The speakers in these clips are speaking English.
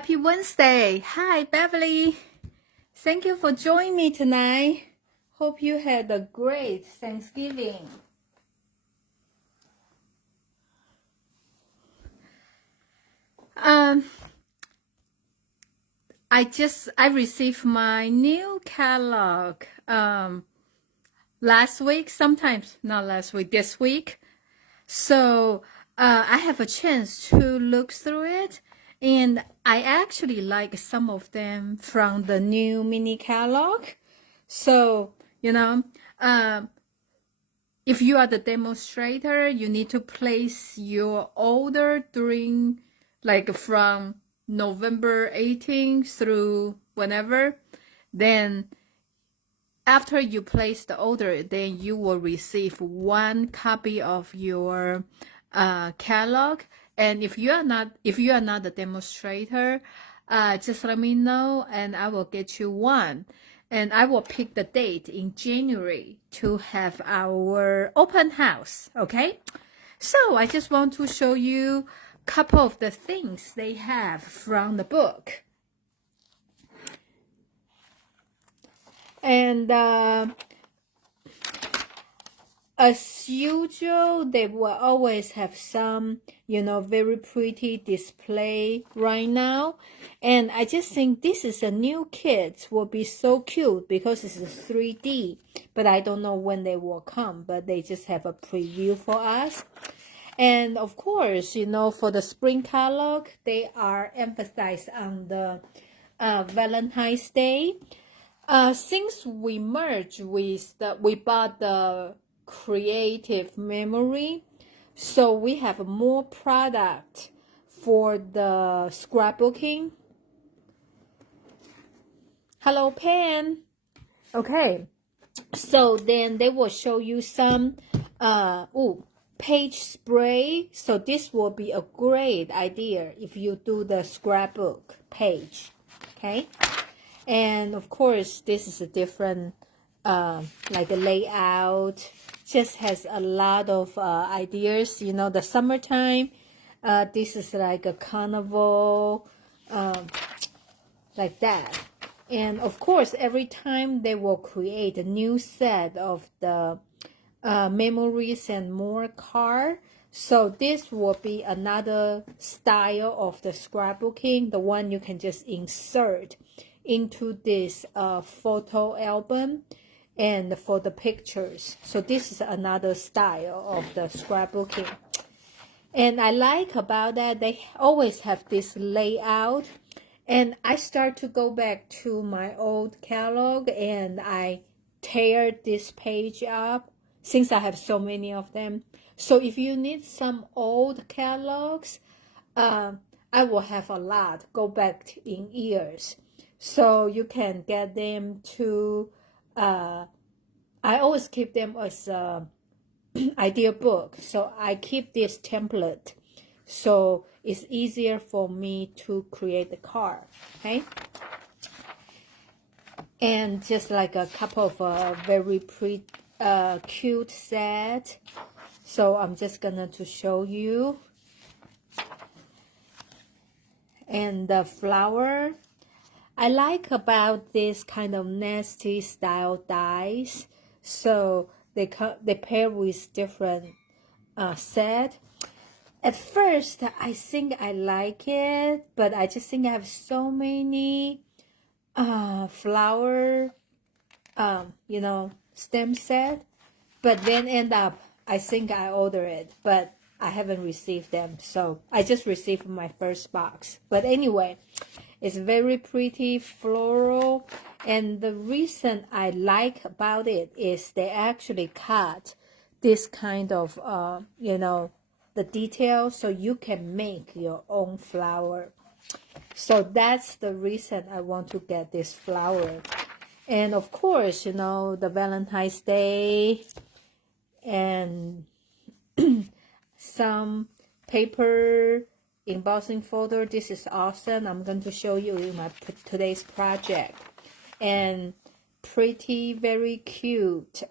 Happy Wednesday. Hi, Beverly. Thank you for joining me tonight. Hope you had a great Thanksgiving. I received my new catalog last week, sometimes not last week, this week. So I have a chance to look through it, and I actually like some of them from the new mini catalog. So, if you are the demonstrator, you need to place your order during, like, from November 18th through whenever. Then after you place the order, then you will receive one copy of your catalog. And if you are not the demonstrator, just let me know and I will get you one. And I will pick the date in January to have our open house, okay? So I just want to show you a couple of the things they have from the book. And as usual, they will always have some, very pretty display right now. And I just think this is a new kit, will be so cute because it's a 3D. But I don't know when they will come, but they just have a preview for us. And of course, for the spring catalog, they are emphasized on the Valentine's Day. Since we merged with we bought the creative memory, so we have more product for the scrapbooking. Hello, Pan. Okay, so then they will show you some page spray. So this will be a great idea if you do the scrapbook page. Okay. And of course, this is a different, like a layout, just has a lot of ideas. The summertime, this is like a carnival, like that. And of course, every time they will create a new set of the memories and more card. So this will be another style of the scrapbooking, the one you can just insert into this photo album and for the pictures. So this is another style of the scrapbooking. And I like about that they always have this layout. And I start to go back to my old catalog and I tear this page up since I have so many of them. So if you need some old catalogs, I will have a lot go back in years. So you can get them to, I always keep them as a idea book. So I keep this template. So it's easier for me to create the card, okay? And just like a couple of very pretty, cute set. So I'm just gonna to show you. And the flower. I like about this kind of nasty style dies. So they pair with different set. At first, I think I like it, but I just think I have so many flower, stem set. But then end up, I think I order it, but I haven't received them. So I just received my first box. But anyway, it's very pretty floral. And the reason I like about it is they actually cut this kind of, the details so you can make your own flower. So that's the reason I want to get this flower. And of course, the Valentine's Day and some paper embossing folder. This is awesome. I'm going to show you in my today's project. And pretty, very cute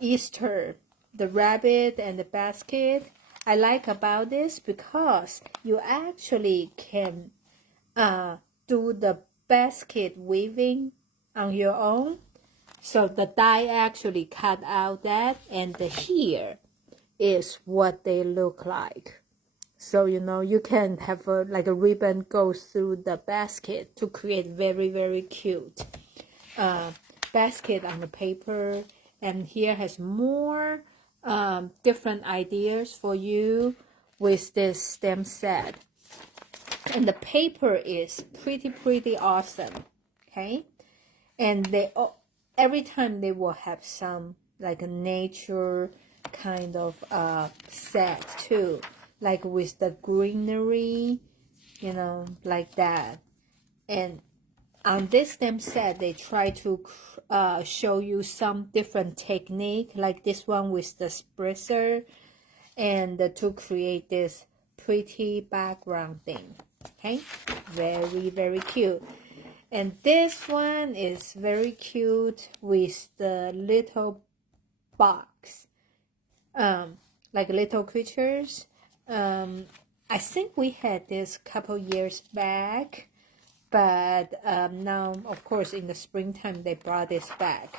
Easter, the rabbit and the basket. I like about this because you actually can do the basket weaving on your own. So the die actually cut out that, and here is what they look like. So you can have like a ribbon go through the basket to create very, very cute basket on the paper. And here has more different ideas for you with this stamp set. And the paper is pretty awesome. Okay, and they every time they will have some like a nature kind of set too, like with the greenery, like that. And on this stamp set, they try to show you some different technique, like this one with the spritzer, and to create this pretty background thing. Okay, very, very cute. And this one is very cute with the little box, like little creatures. I think we had this couple years back, but now, of course, in the springtime, they brought this back.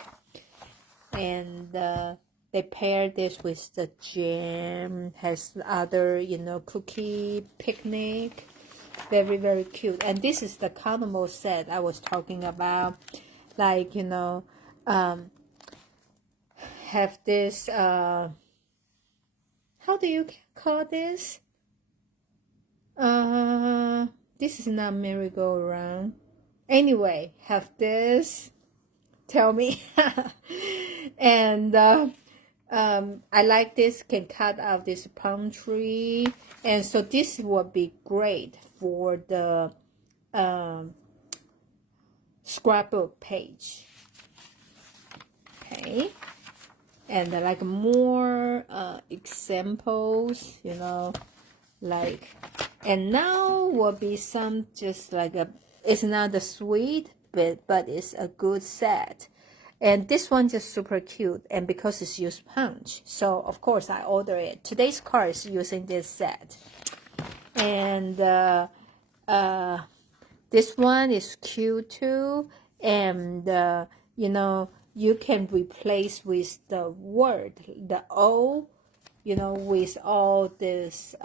And they pair this with the jam, has other, cookie picnic. Very, very cute. And this is the carnival set I was talking about. Like, have this, how do you call this? This is not merry-go-round. Anyway, have this. Tell me. And I like this, can cut out this palm tree. And so this would be great for the scrapbook page. Okay. And like more examples, like, and now will be some just like it's not a sweet, but it's a good set. And this one just super cute, and because it's used punch, so of course I order it. Today's card is using this set. And this one is cute too, and you can replace with the word, the O, with all this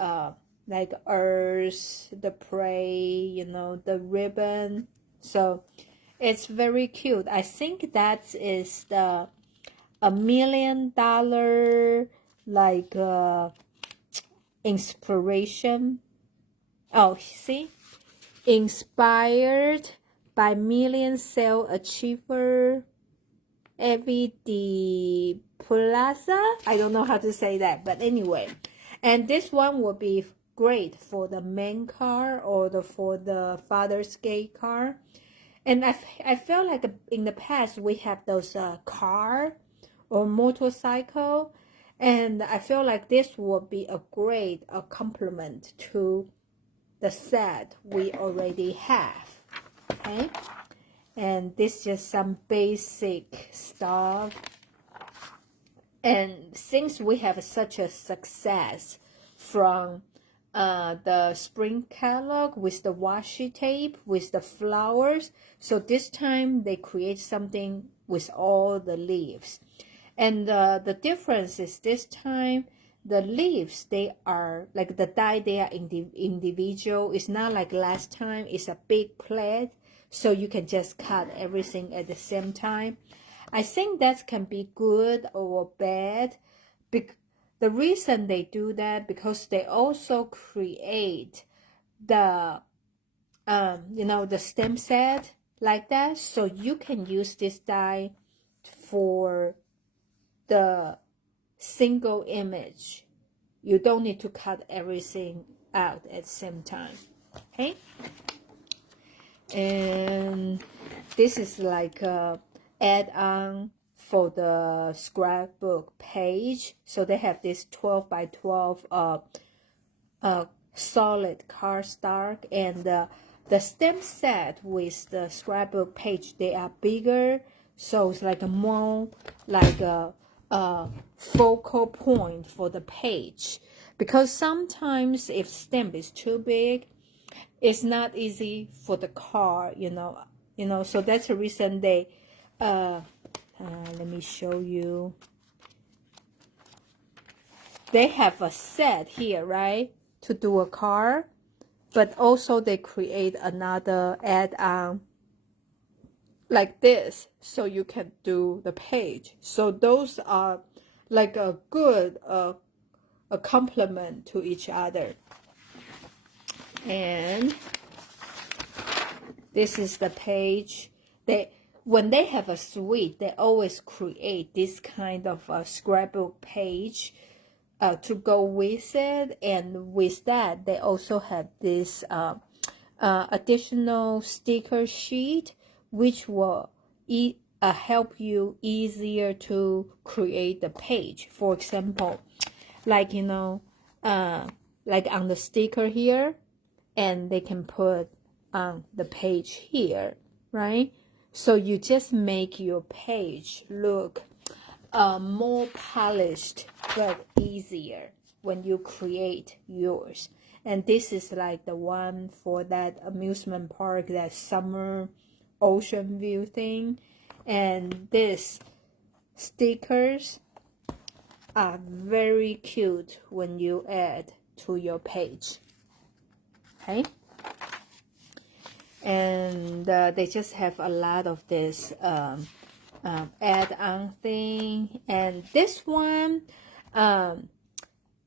like earth, the prey, the ribbon. So it's very cute. I think that is the $1 million like inspiration. Oh, see, inspired by million sale achiever Evie de Plaza. I don't know how to say that, but anyway. And this one will be great for the main car or for the Father's Day car. And I feel like in the past we have those car or motorcycle, and I feel like this would be a great complement to the set we already have. Okay, and this is just some basic stuff. And since we have such a success from the spring catalog with the washi tape, with the flowers, so this time they create something with all the leaves. And the difference is this time the leaves, they are like the die, they are individual. It's not like last time it's a big plate, so you can just cut everything at the same time. I think that can be good or bad. The reason they do that, because they also create the the stamp set like that, so you can use this die for the single image. You don't need to cut everything out at the same time. Okay, and this is like a add-on for the scrapbook page. So they have this 12 by 12 solid cardstock, and the stamp set with the scrapbook page, they are bigger, so it's like a more like a focal point for the page. Because sometimes if stamp is too big, it's not easy for the car, so that's the reason they let me show you. They have a set here, right, to do a car, but also they create another add-on like this, so you can do the page. So those are like a good a complement to each other. And this is the page. When they have a suite, they always create this kind of a scrapbook page to go with it. And with that, they also have this additional sticker sheet, which will help you easier to create the page. For example, like like on the sticker here, and they can put on the page here, right? So you just make your page look more polished but easier when you create yours. And this is like the one for that amusement park, that summer ocean view thing. And this stickers are very cute when you add to your page. Okay, and they just have a lot of this add-on thing. And this one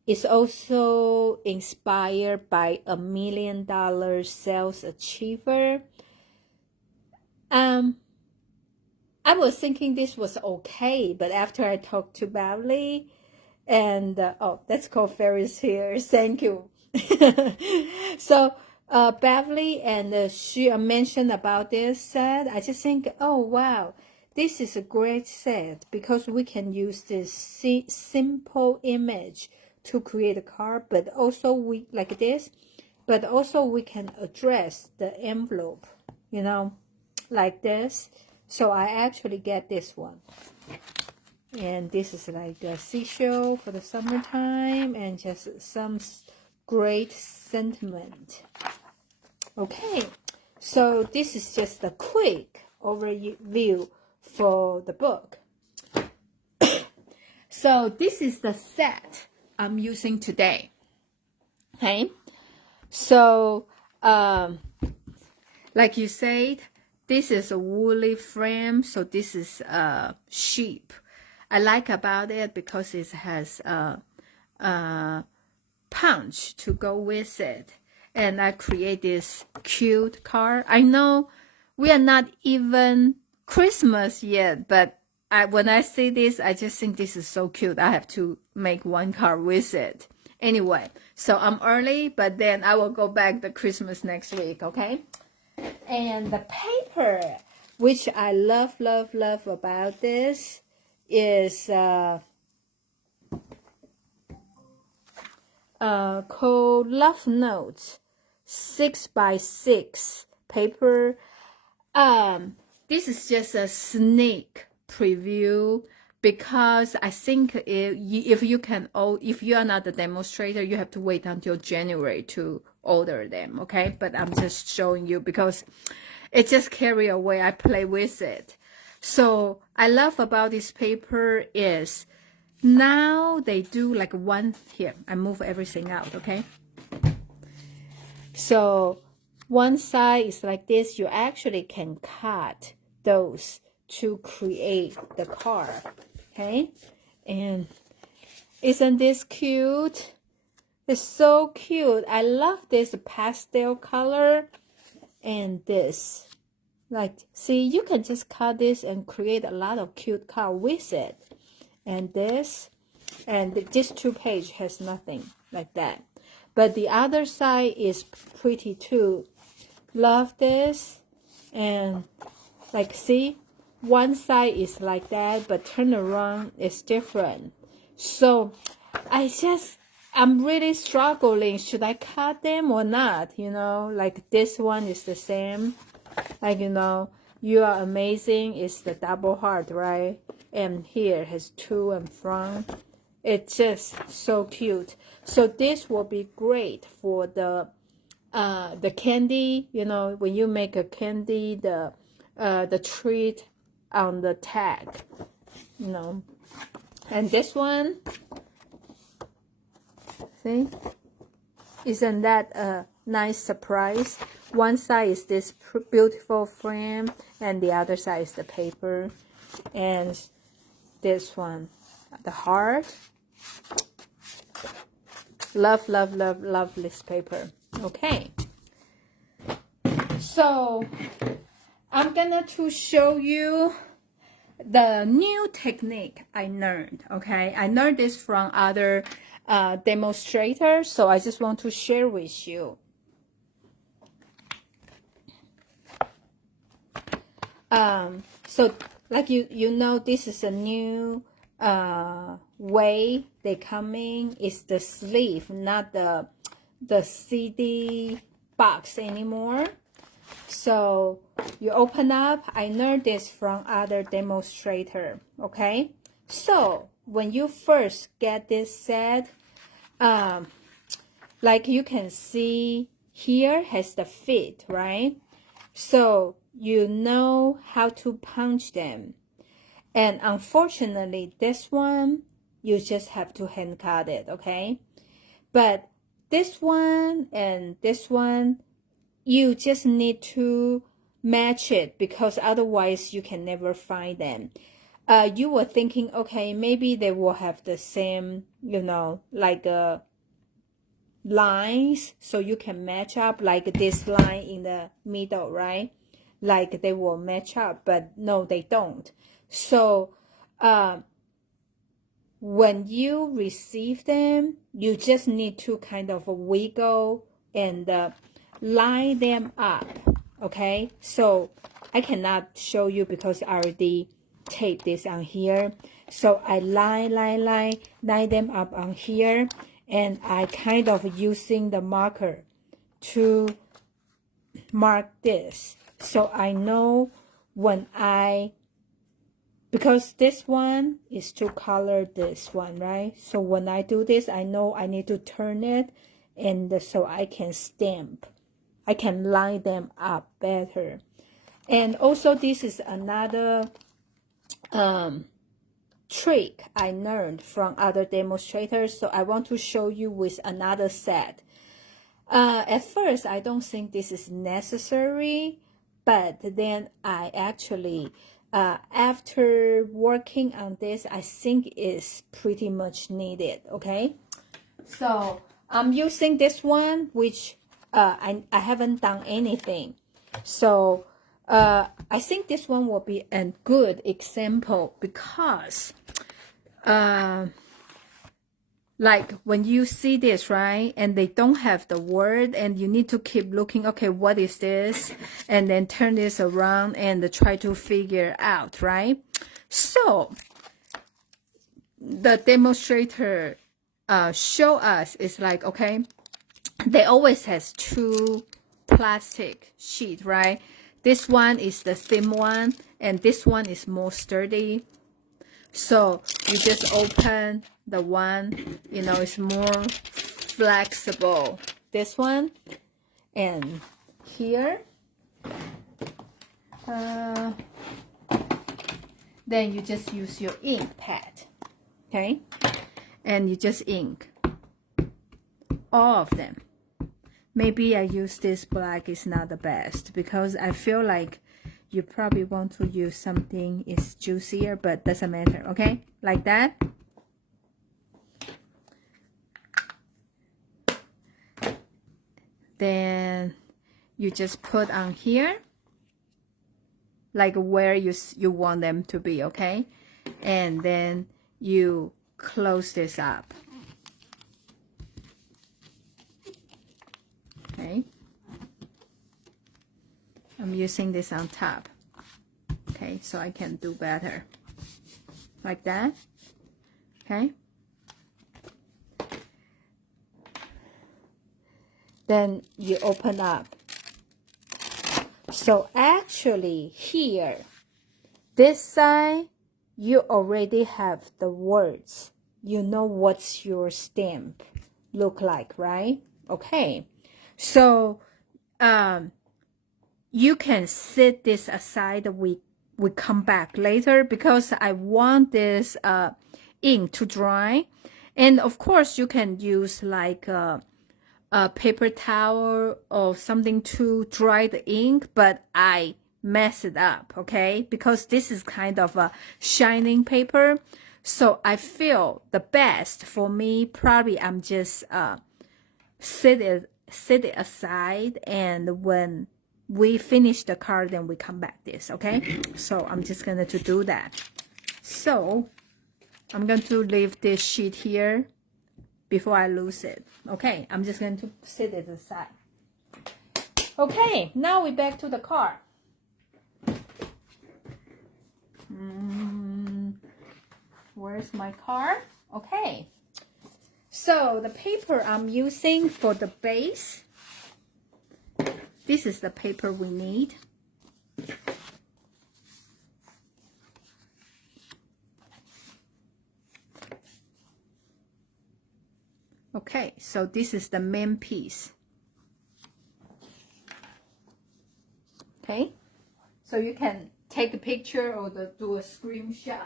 is also inspired by $1 million sales achiever. I was thinking this was okay, but after I talked to Beverly, and oh, that's called Ferris here. Thank you. So Beverly and she mentioned about this set. I just think, oh wow, this is a great set, because we can use this simple image to create a card, but also we like this, but also we can address the envelope, like this. So I actually get this one. And this is like a seashell for the summertime, and just some great sentiment. Okay, so this is just a quick overview for the book. So this is the set I'm using today. Okay, so like you said, this is a woolly frame, so this is sheep. I like about it because it has punch to go with it. And I create this cute card. I know we are not even Christmas yet, but when I see this, I just think this is so cute. I have to make one card with it. Anyway, so I'm early, but then I will go back to Christmas next week, okay? And the paper, which I love about this, is called Love Notes 6x6 paper. This is just a sneak preview, because I think if you are not the demonstrator, you have to wait until January to order them, okay? But I'm just showing you because it just carry away. I play with it. So I love about this paper is now they do like one here. I move everything out, okay? So one side is like this. You actually can cut those to create the card, okay? And isn't this cute? It's so cute. I love this pastel color and this. Like, see, you can just cut this and create a lot of cute card with it. And this, and this 2-page has nothing like that. But the other side is pretty too. Love this. And like, see, one side is like that, but turn around is different. So I'm really struggling. Should I cut them or not? Like this one is the same. Like, you are amazing is the double heart, right? And here has 2 in front. It's just so cute. So this will be great for the the candy, you know, when you make a candy, the treat on the tag, you know. And this one, see, isn't that a nice surprise? One side is this beautiful frame, and the other side is the paper. And this one, the heart. Love, love, love, love this paper. Okay. So I'm gonna to show you the new technique I learned. Okay, I learned this from other demonstrators, so I just want to share with you. So like you know, this is a new way they coming. Is the sleeve, not the CD box anymore. So you open up. I learned this from other demonstrator. Okay, so when you first get this set, like you can see here has the fit, right? So you know how to punch them. And unfortunately, this one, you just have to hand cut it, okay? But this one and this one, you just need to match it, because otherwise you can never find them. You were thinking, okay, maybe they will have the same, you know, like lines, so you can match up, like this line in the middle, right? Like they will match up, but no, they don't. So when you receive them, you just need to kind of wiggle and line them up. Okay, so I cannot show you because I already taped this on here. So I line them up on here, and I kind of using the marker to mark this, so I know when because this one is to color this one, right? So when I do this, I know I need to turn it, and so I can stamp. I can line them up better. And also this is another trick I learned from other demonstrators, so I want to show you with another set. At first, I don't think this is necessary, but then I actually, after working on this, I think it's pretty much needed, okay? So I'm using this one, which I haven't done anything. So I think this one will be a good example, because like when you see this, right, and they don't have the word, and you need to keep looking, okay, what is this, and then turn this around and try to figure out, right? So the demonstrator show us is like, okay, they always has two plastic sheet, right? This one is the thin one, and this one is more sturdy. So you just open the one, you know, it's more flexible. This one, and here, then you just use your ink pad, okay? And you just ink all of them. Maybe I use this black is not the best, because I feel like you probably want to use something is juicier, but doesn't matter, okay? Like that. Then you just put on here, like where you want them to be, okay? And then you close this up. Okay, I'm using this on top, okay, so I can do better, like that, okay? Then you open up. So actually here, this side, you already have the words. You know what's your stamp look like, right? Okay. So you can set this aside. We come back later because I want this ink to dry. And of course, you can use like a paper towel or something to dry the ink, but I mess it up, okay? Because this is kind of a shining paper. So I feel the best for me, probably I'm just set it aside, and when we finish the card, then we come back this, okay? So I'm just going to do that. So I'm going to leave this sheet here before I lose it. Okay, I'm just going to set it aside. Okay, now we're back to the card. Where's my card? Okay. So the paper I'm using for the base, this is the paper we need. Okay, so this is the main piece. Okay, so you can take a picture or do a screenshot.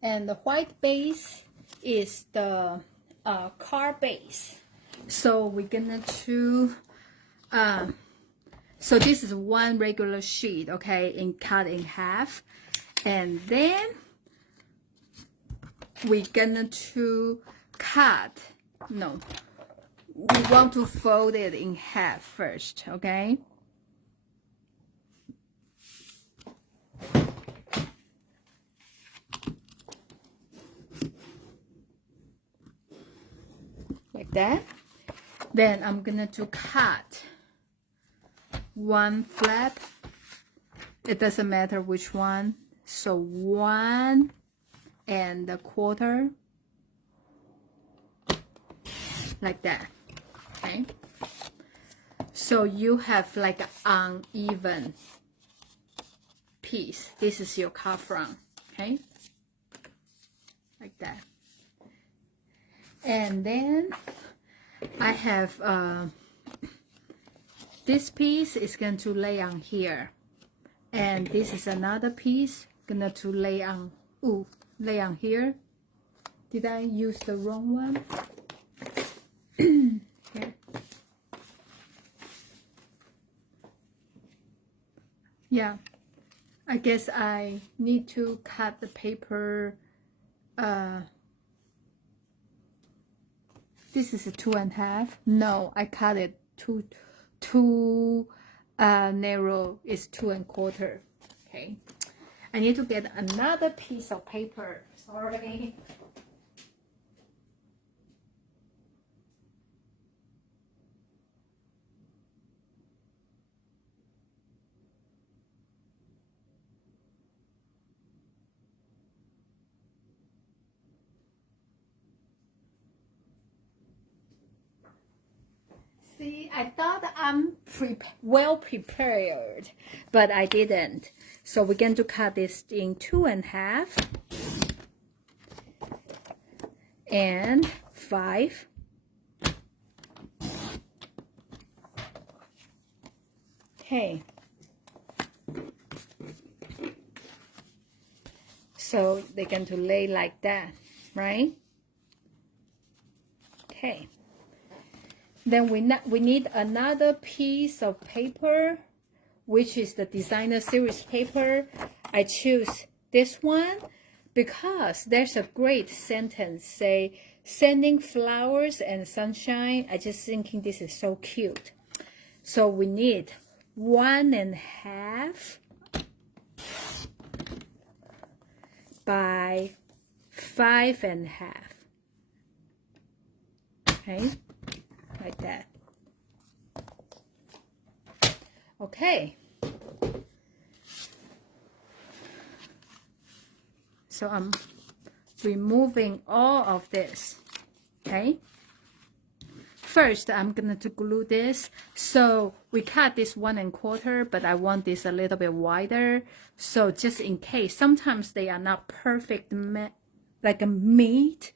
And the white base is the card base. So we're gonna do, so this is one regular sheet, okay, cut in half. And then we're gonna to cut, no, we want to fold it in half first, okay? Like that. Then I'm gonna to cut one flap. It doesn't matter which one. So 1 1/4, like that. Okay. So you have like an uneven piece. This is your card front. Okay. Like that. And then I have this piece is going to lay on here, and this is another piece gonna to lay on here. Did I use the wrong one? Okay. Yeah, I guess I need to cut the paper. This is a 2 1/2. No, I cut it too narrow. It's 2 1/4. Okay. I need to get another piece of paper. Sorry. See, I thought I'm well prepared, but I didn't. So we're going to cut this in 2 1/2 and 5. Okay. So they're going to lay like that, right? Okay. Then we need another piece of paper, which is the designer series paper. I choose this one because there's a great sentence say sending flowers and sunshine. I just thinking this is so cute. So we need 1 1/2 by 5 1/2. Okay. Like that. Okay. So I'm removing all of this. Okay. First, I'm going to glue this. So we cut this 1 1/4, but I want this a little bit wider. So just in case, sometimes they are not perfect, like a meat.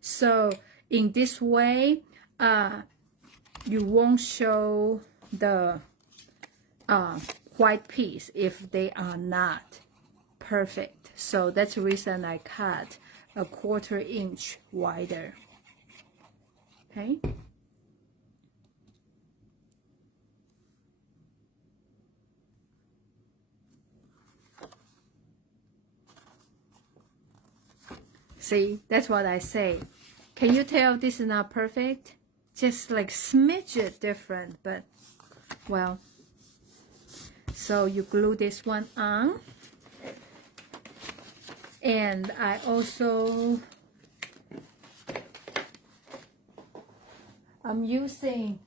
So in this way, you won't show the white piece if they are not perfect. So that's the reason I cut a 1/4 inch wider. Okay. See, that's what I say. Can you tell this is not perfect? Just like smidge it different, but well. So you glue this one on. And I also, I'm using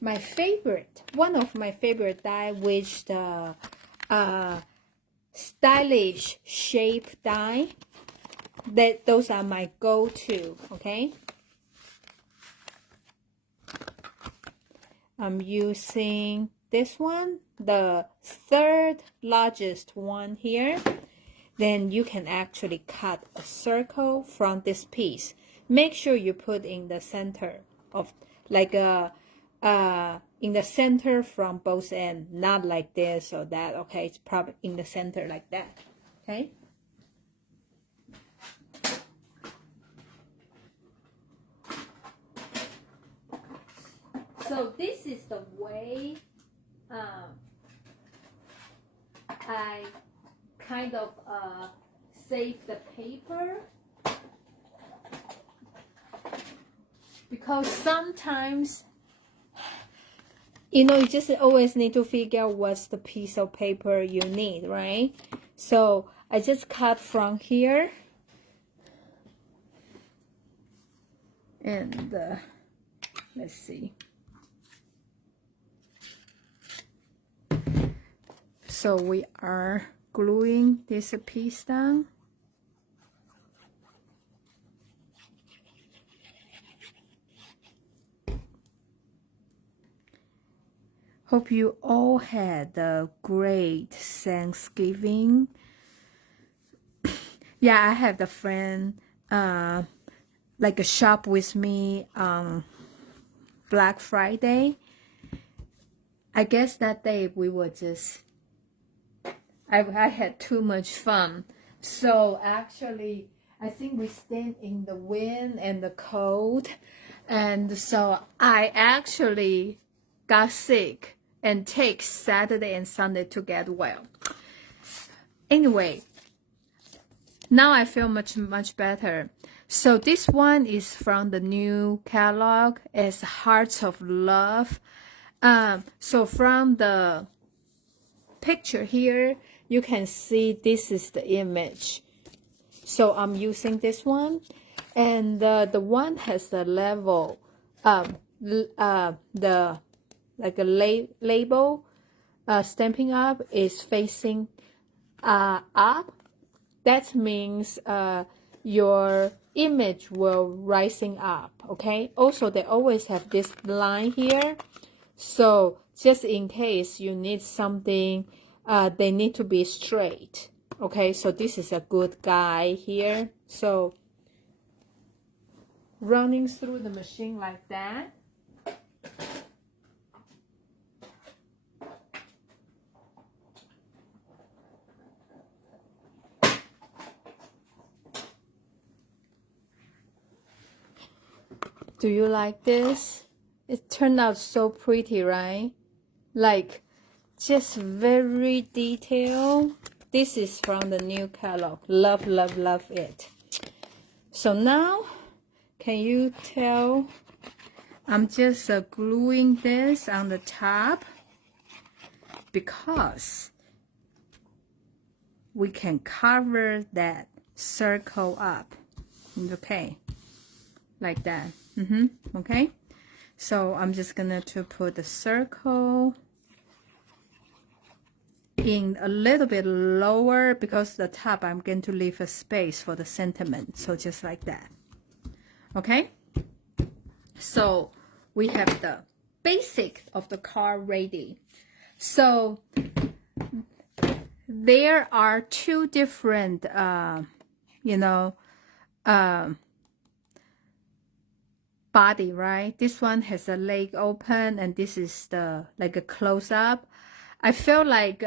my favorite, one of my favorite die, which the stylish shape die. Those are my go-to, okay? I'm using this one, the 3rd largest one here. Then you can actually cut a circle from this piece. Make sure you put in the center of, like in the center from both ends, not like this or that, okay? It's probably in the center like that, okay? So this is the way I kind of save the paper, because sometimes, you know, you just always need to figure out what's the piece of paper you need, right? So I just cut from here, and let's see. So we are gluing this piece down. Hope you all had a great Thanksgiving. Yeah, I had a friend like a shop with me on Black Friday. I guess that day we were just, I had too much fun. So actually, I think we stayed in the wind and the cold. And so I actually got sick and take Saturday and Sunday to get well. Anyway, now I feel much better. So this one is from the new catalog. It's Hearts of Love. So from the picture here, you can see this is the image. So I'm using this one, and the one has the level, the like a label, Stampin' Up is facing up. That means your image will rising up. Okay. Also, they always have this line here. So just in case you need something, they need to be straight. Okay, so this is a good guide here. So running through the machine like that. Do you like this? It turned out so pretty, right? Like, just very detailed. This is from the new catalog. Love, love, love it. So now, can you tell? I'm just gluing this on the top because we can cover that circle up. Okay, like that. Okay. So I'm just gonna put the circle in a little bit lower because the top I'm going to leave a space for the sentiment. So just like that. Okay, so we have the basic of the card ready. So there are two different body, right? This one has a leg open, and this is the like a close-up. I feel like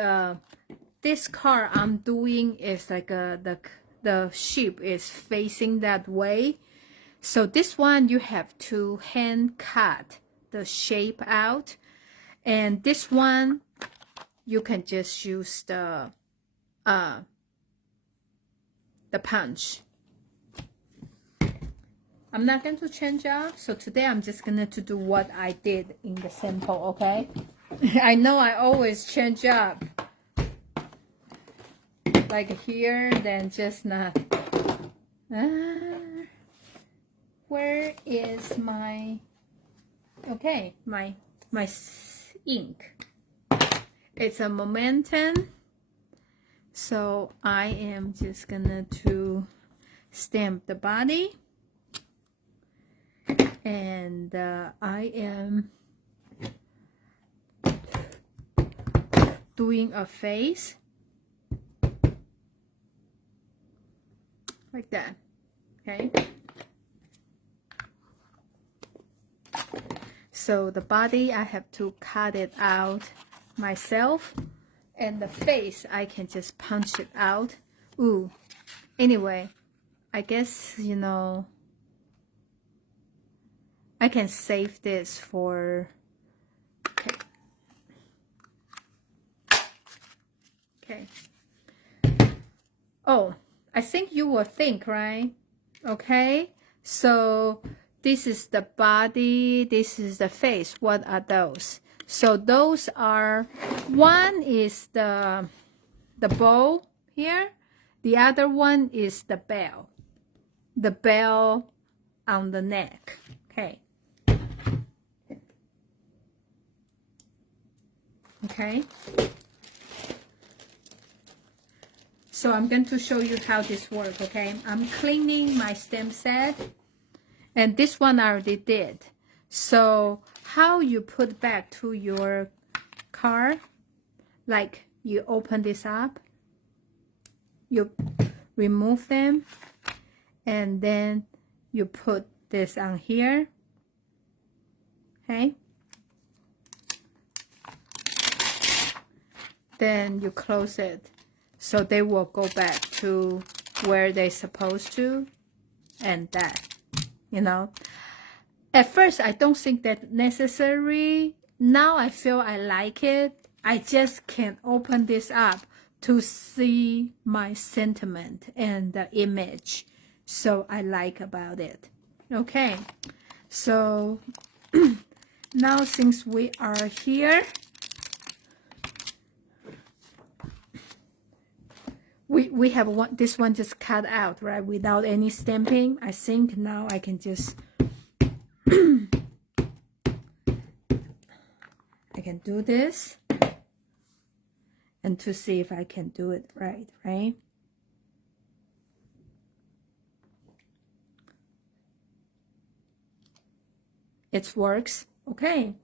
this card I'm doing is like the sheep is facing that way. So this one you have to hand cut the shape out, and this one you can just use the punch. I'm not going to change up, so today I'm just going to do what I did in the sample, okay? I know I always change up, like here, then just not. Where is my, okay, my ink? It's a momentum, so I am just gonna to stamp the body. And I am doing a face like that, okay? So the body, I have to cut it out myself, and the face, I can just punch it out. Ooh, anyway, I guess, you know, I can save this for, okay. Oh, I think you will think, right? Okay, so this is the body, this is the face. What are those? So those are, one is the bow here, the other one is the bell on the neck. Okay. Okay, so I'm going to show you how this works. Okay, I'm cleaning my stamp set, and this one I already did. So how you put back to your card, like you open this up, you remove them, and then you put this on here. Okay, then you close it, so they will go back to where they're supposed to, and that, you know. At first, I don't think that necessary. Now I feel I like it. I just can open this up to see my sentiment and the image, so I like about it. Okay, so now since we are here, we have this one just cut out, right, without any stamping. I think now I can just I can do this and to see if I can do it right. It works. Okay.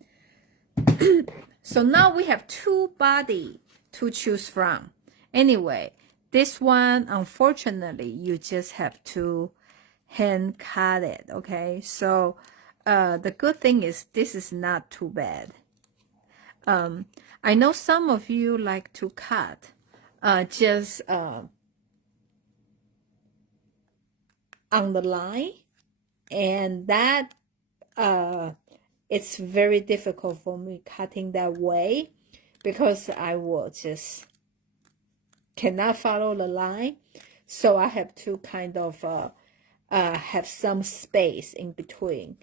So now we have two body to choose from. Anyway, this one, unfortunately, you just have to hand cut it, okay? So the good thing is this is not too bad. I know some of you like to cut just on the line, and that it's very difficult for me cutting that way, because I will just cannot follow the line. So I have to kind of have some space in between.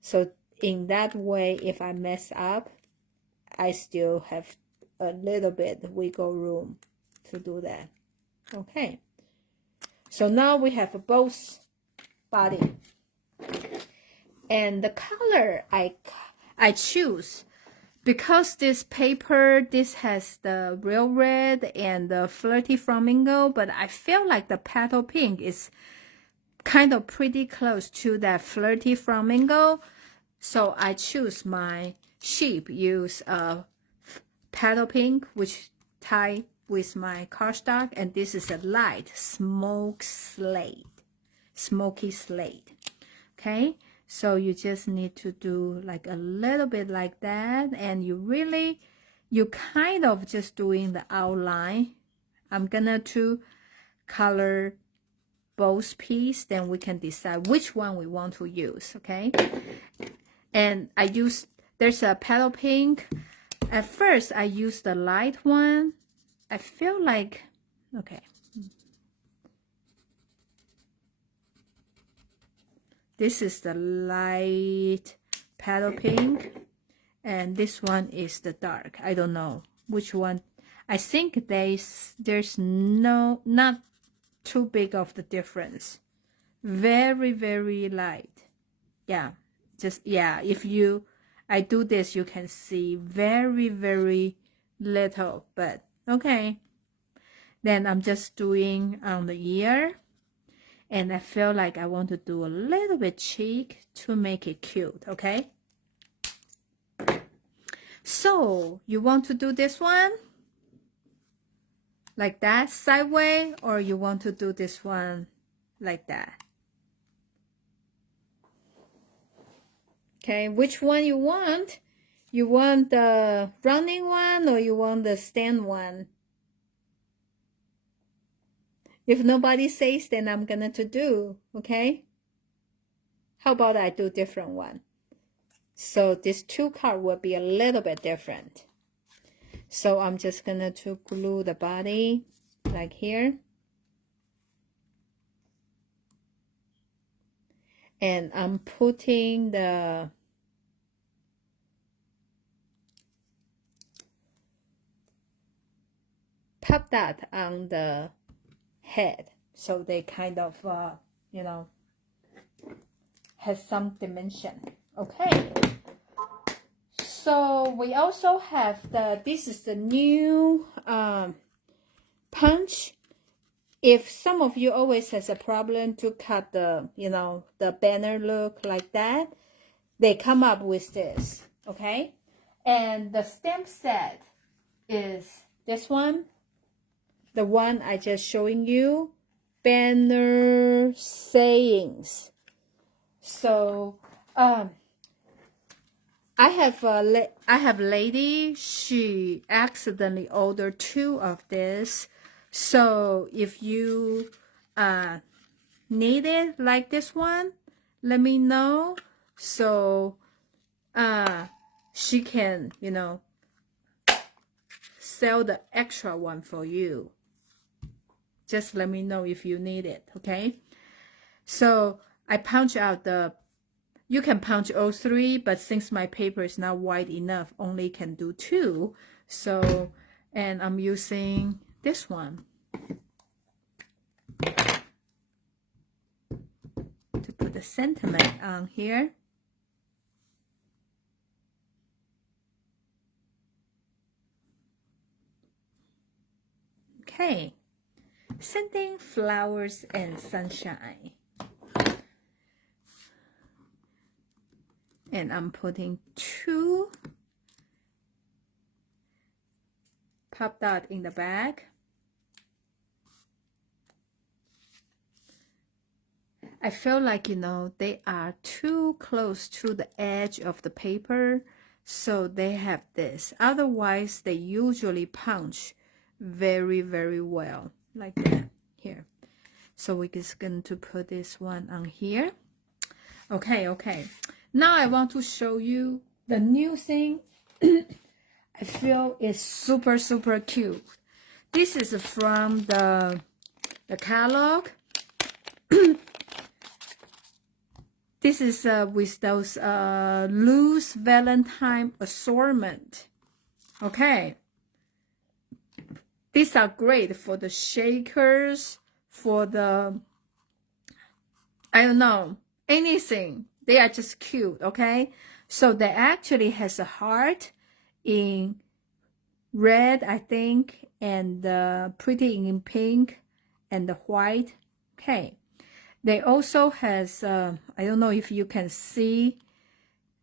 So in that way, if I mess up, I still have a little bit wiggle room to do that. Okay. So now we have both body. And the color I choose, because this paper, this has the real red and the flirty flamingo, but I feel like the petal pink is kind of pretty close to that flirty flamingo. So I choose my sheep, use a paddle pink, which tie with my cardstock, and this is a light smoky slate. Okay, so you just need to do like a little bit like that, and you kind of just doing the outline. I'm gonna to color both piece, then we can decide which one we want to use. Okay, and there's a paddle pink. At first I used the light one. I feel like, okay, this is the light paddle pink, and this one is the dark. I don't know which one. I think there's not too big of the difference. Very, very light. Yeah, if I do this, you can see very, very little, but okay. Then I'm just doing on the ear, and I feel like I want to do a little bit cheek to make it cute. Okay, so you want to do this one like that sideways, or you want to do this one like that? Okay, which one you want? You want the running one or you want the stand one? If nobody says, then I'm gonna to do, okay? How about I do different one? So this 2 card will be a little bit different. So I'm just gonna to glue the body like here. And I'm putting the pop dot on the head, so they kind of, you know, has some dimension. Okay. So we also have this is the new punch. If some of you always has a problem to cut the, the banner look like that, they come up with this, okay? And the stamp set is this one, the one I just showing you, banner sayings. So, I have a lady, she accidentally ordered 2 of this. So if you need it like this one, let me know. So she can, sell the extra one for you. Just let me know if you need it, okay? So I punch out you can punch all 3, but since my paper is not wide enough, only can do 2. So, and I'm using this one to put the sentiment on here. Okay, sending flowers and sunshine. And I'm putting 2 pop dot in the back. I feel like, they are too close to the edge of the paper, so they have this. Otherwise, they usually punch very, very well, like that, here. So we're just going to put this one on here. Okay. Now I want to show you the new thing. I feel is super, super cute. This is from the catalog. This is with those loose Valentine assortment. Okay. These are great for the shakers, for the, I don't know, anything. They are just cute, okay? So they actually has a heart in red, I think, and pretty in pink and the white. Okay. They also has, I don't know if you can see,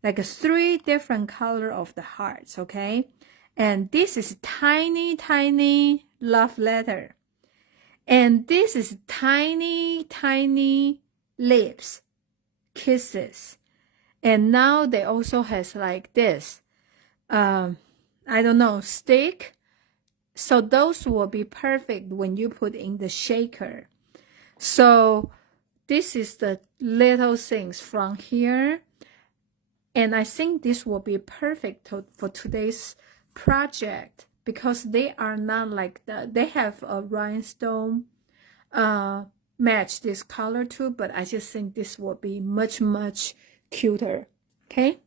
like 3 different color of the hearts, okay? And this is tiny, tiny love letter. And this is tiny, tiny lips, kisses. And now they also has like this, I don't know, stick. So those will be perfect when you put in the shaker. So this is the little things from here. And I think this will be perfect for today's project because they are not like that. They have a rhinestone match this color too, but I just think this will be much, much cuter. Okay.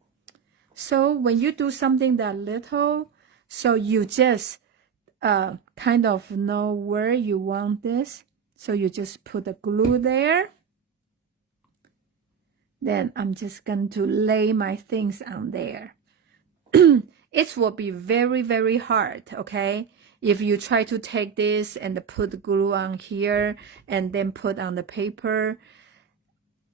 So when you do something that little, so you just kind of know where you want this. So you just put the glue there. Then I'm just going to lay my things on there. It will be very, very hard, okay? If you try to take this and put glue on here and then put on the paper,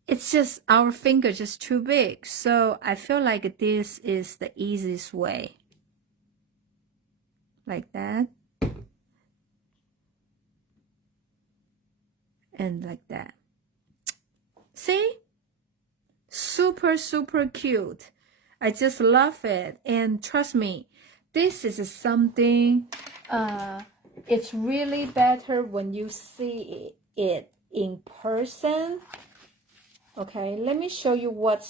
it's just, our finger just too big. So I feel like this is the easiest way. Like that. And like that. See? Super, super cute. I just love it. And trust me, this is something, it's really better when you see it in person. Okay, let me show you what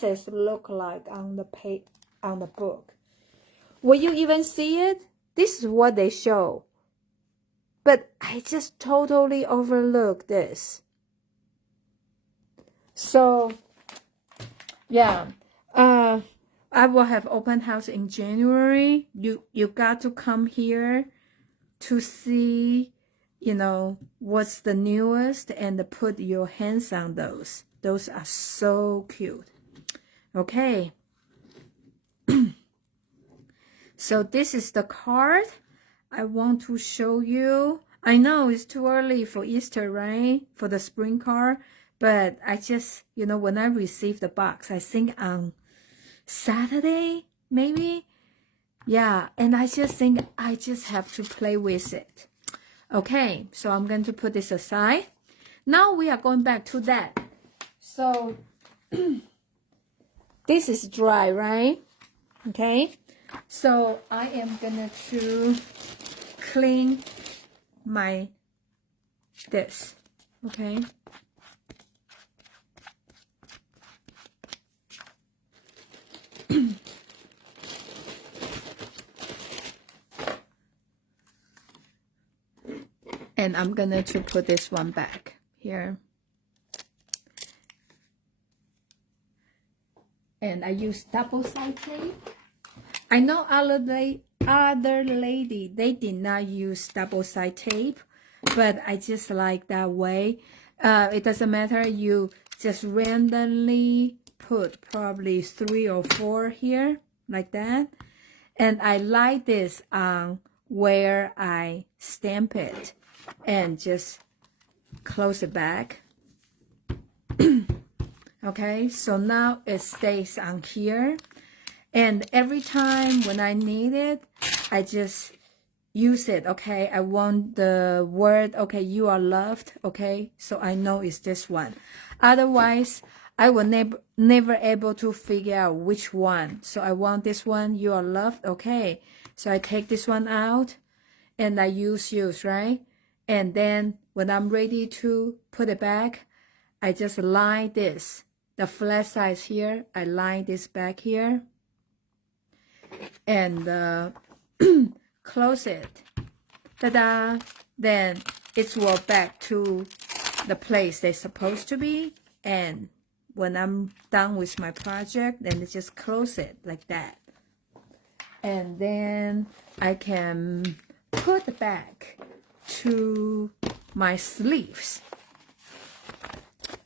this look like on the book. Will you even see it? This is what they show. But I just totally overlooked this. So, yeah, I will have open house in January. You got to come here to see, you know, what's the newest and put your hands on those. Those are so cute. Okay. So this is the card I want to show you. I know it's too early for Easter, right? For the spring card. But I just, you know, when I received the box, I think on Saturday, maybe? Yeah, and I just think I just have to play with it. Okay, so I'm going to put this aside. Now we are going back to that. So, this is dry, right? Okay, so I am going to clean this, okay? And I'm gonna put this one back here. And I use double-sided tape. I know other lady, they did not use double-sided tape, but I just like that way. It doesn't matter, you just randomly put probably 3 or 4 here, like that. And I like this on where I stamp it. And just close it back. Okay, so now it stays on here. And every time when I need it, I just use it, okay? I want the word, okay, you are loved, okay? So I know it's this one. Otherwise, I will never able to figure out which one. So I want this one, you are loved, okay? So I take this one out and I use, right? And then when I'm ready to put it back, I just line this, the flat sides here, I line this back here and close it. Ta-da! Then it will back to the place they're supposed to be. And when I'm done with my project, then I just close it like that. And then I can put it back to my sleeves.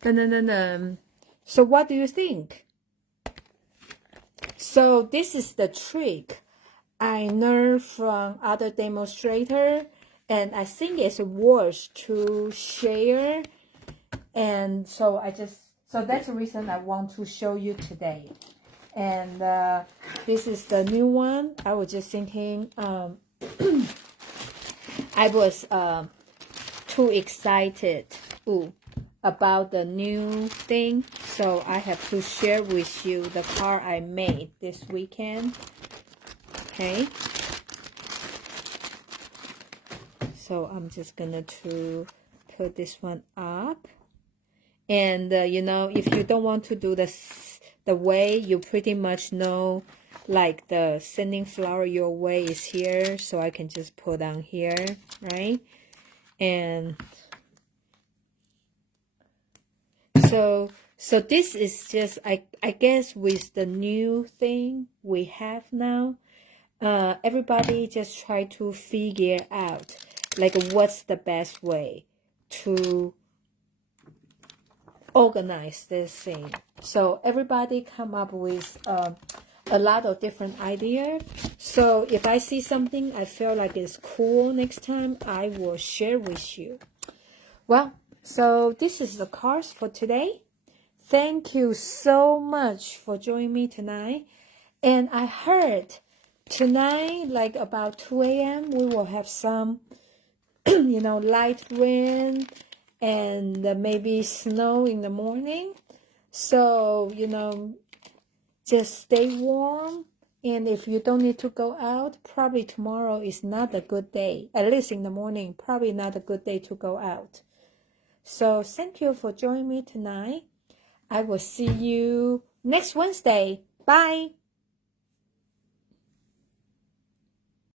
Dun, dun, dun, dun. So what do you think? So this is the trick I learned from other demonstrator, and I think it's worth to share And so that's the reason I want to show you today. And this is the new one. I was just thinking, I was too excited about the new thing, so I have to share with you the card I made this weekend. Okay, so I'm just gonna to put this one up, and you know, if you don't want to do this the way you pretty much know, like the sending flower your way is here, so I can just put on here, right? And so this is just, I guess with the new thing we have now, everybody just try to figure out like what's the best way to organize this thing. So everybody come up with a lot of different ideas. So if I see something I feel like it's cool next time, I will share with you. Well, so this is the cards for today. Thank you so much for joining me tonight. And I heard tonight, like about 2 a.m., we will have some, you know, light rain and maybe snow in the morning. So, you know, just stay warm. And if you don't need to go out, probably tomorrow is not a good day. At least in the morning, probably not a good day to go out. So thank you for joining me tonight. I will see you next Wednesday. Bye.